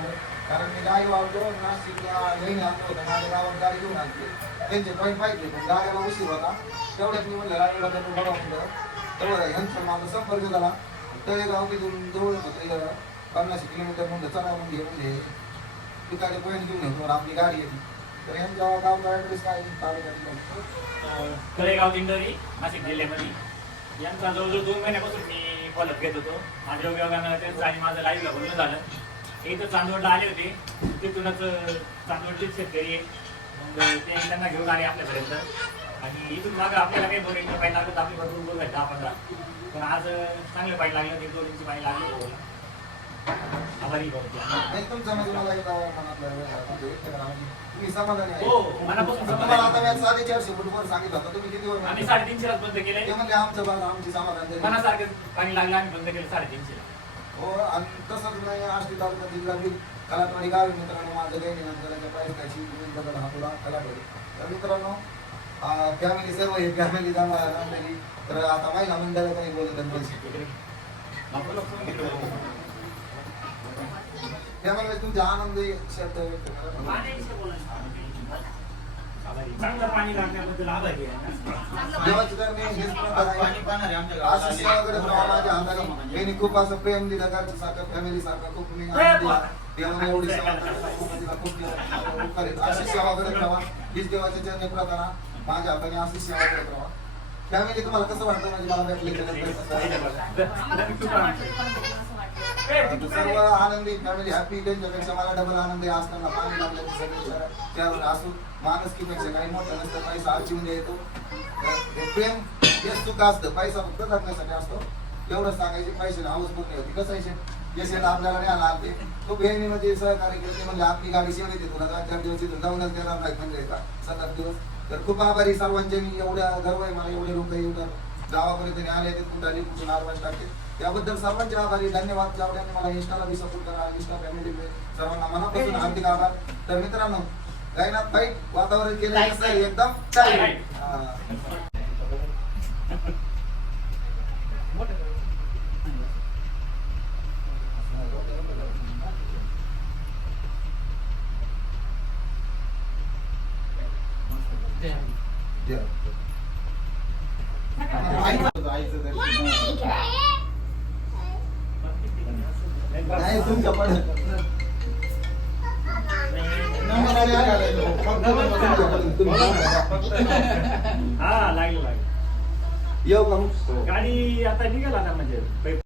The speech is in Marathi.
आलं. कारण मी गाडी वावतो नाशिकला लईने आणलं होतं, माझ्या गावात गाडी घेऊन आणली. त्यांचे पॉईंट पाहिजे पण गाड्याला उशीर होता. तेवढ्यात मी म्हणलं गाडीला त्यांनी बघा म्हणलं तेवढं ह्यांचा माझा संपर्क झाला. तळेगाव तिथून जवळ होतं 50 किलोमीटर म्हणलं चला म्हणजे म्हणजे तिकडे पॉईंट घेऊन येतो आपली गाडी येते. तर यांच्या गावचा ॲड्रेस काय तालुक्यात तळेगाव दिंडोरी नाशिक जिल्ह्यामध्ये. यांचा जवळजवळ 2 महिन्यापासून मी फॉलोअप घेत होतो. माझ्या उपयोगानं त्यांचं आणि माझं लाईव्हला बोलणं झालं. इथं चांदवडला आले होते, तिथूनच चांदवडचेच शेतकरी आहे. मग ते त्यांना घेऊन आले आपल्यापर्यंत आणि इथून मागं आपल्याला काही 2 इंच पाणी लागलं तर आपली भरपूर बोल 10-15. पण आज चांगलं पाणी लागलं, 1-2 इंच पाणी लागलं. आभारी नाही तुमचा म्हणजे मला एक तुम्ही समाधानी आहे. हो, मनापासून तुम्हाला आता मी 450 फूटवर सांगितलं होतं, तुम्ही किती वर आम्ही 350 लाच बंद केले. ते म्हणजे आमचं बाग आमची समाधान झाली. मनासारखं पाणी लागलं आम्ही बंद केलं 350 ला. हो आणि तसंच नाही आष्टी तालुक्यात जिल्ह्यातील कलाटवाडी गाव आहे. मित्रांनो माझं काही नाही नंतर पाहिजे त्याची बदल हा तुला कलाटवाडी. तर मित्रांनो फॅमिली सर्व आहे, फॅमिली जमलेली. तर आता महिला मंडळ काही बोलत त्यामुळे तुमचा आनंद शब्द व्यक्त करा. चांगलं पाणी लागण्याबद्दल आभारी आहे. देवाची तर मी हेच म्हणत आहे. असं सेवा करत राहा माझ्या हाताने. यांनी खूप असं प्रेम दिलं घरच्या सारखं फॅमिली सारखं खूप मी आनंद दिला. देवाने एवढी सेवा खूप अशी सेवा करत राहा. हीच देवाच्या चरणी प्रार्थना माझ्या हाताने अशी सेवा करत राहा. फॅमिली तुम्हाला कसं वाटतं म्हणजे मला सर्व आनंदी फॅमिली हॅपी. त्यांच्यापेक्षा मला डबल आनंदी असताना पाणी लागल्याने असू माणुसकीपेक्षा काही मोठं नसतं. पैसा आरचीमध्ये येतो. प्रेम हे सुख असतं, पैसा फक्त जगण्यासाठी असतो. एवढंच सांगायचे पैसे हाऊस पूर्ण होती. कसं आहे जे शेत आपल्याला नाही आला ते खूप बहिणीमध्ये सहकार्य केले. म्हणजे आपली गाडी सेवा येते तुला 4 दिवस इथून जाऊनच देणार नाही म्हणजे का 7-8 दिवस. तर खूप आभारी सर्वांचे. मी एवढ्या गर्व आहे मला एवढे लोक एवढं गावापर्यंत आले ते कुठं आली कुठून आरवाज टाकते त्याबद्दल सर्वांचे आभारी. धन्यवाद. जावड्याने मला इंस्टाला बी सपोर्ट करा. इंस्टा फॅमिली सर्वांना मनापासून हार्दिक आभार. तर मित्रांनो गायनात फाईट वातावरण केलं एकदम टाईट. नाही तुमच्या पण हा लागलं येऊ का गाडी आता निघाला ना म्हणजे